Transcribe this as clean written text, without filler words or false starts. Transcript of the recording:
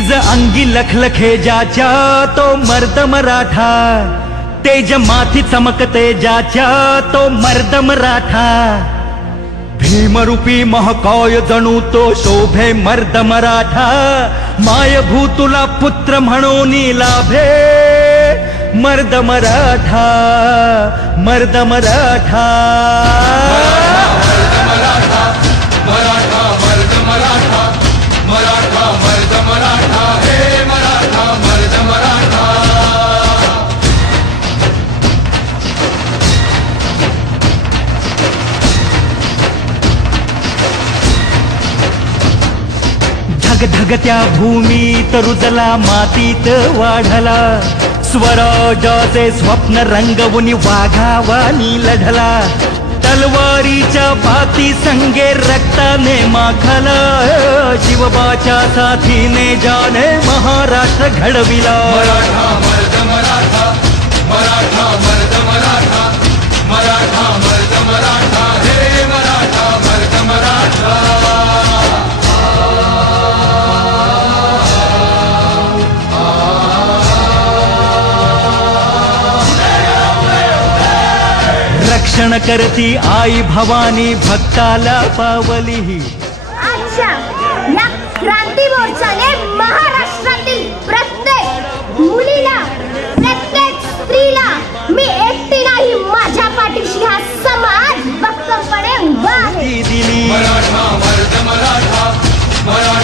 निज अंगी लखलखे ज्याच्या तो मर्द मराठा, तेज माथी चमकते ज्याच्या तो मर्द मराठा, भीमरूपी महाकाय जणू तो शोभे मर्द मराठा, माय भूतुला पुत्र म्हणून लाभे मर्द मराठा, मर्द मराठा, मराठा मराठा मर्द मराठा, मराठा मर्द मराठा, हे मराठा मर्द मराठा. धगधगत्या भूमीत रुजला मातीत वाढला, स्वराजाचे स्वप्न रंगवून वाघावानी लढला, तलवारीच्या बाती संगे रक्ताने माखला, शिवबाच्या साथीने जाने महाराष्ट्र घडविला. मराठा मर्द मराठा, मराठा मर्द मराठा, मराठा मर्द मराठा, हे मराठा मर्द मराठा. रक्षण करती आई भवानी भक्ताला पावली. अच्छा, या क्रांती मोर्चाने महाराष्ट्रातील प्रत्येक मुलीला, प्रत्येक स्त्रीला मी एकटी नाही, माझ्या पाठीशी हा समाज भक्कमपणे उभा आहे. दिली मराठा मर्द मराठा, मराठा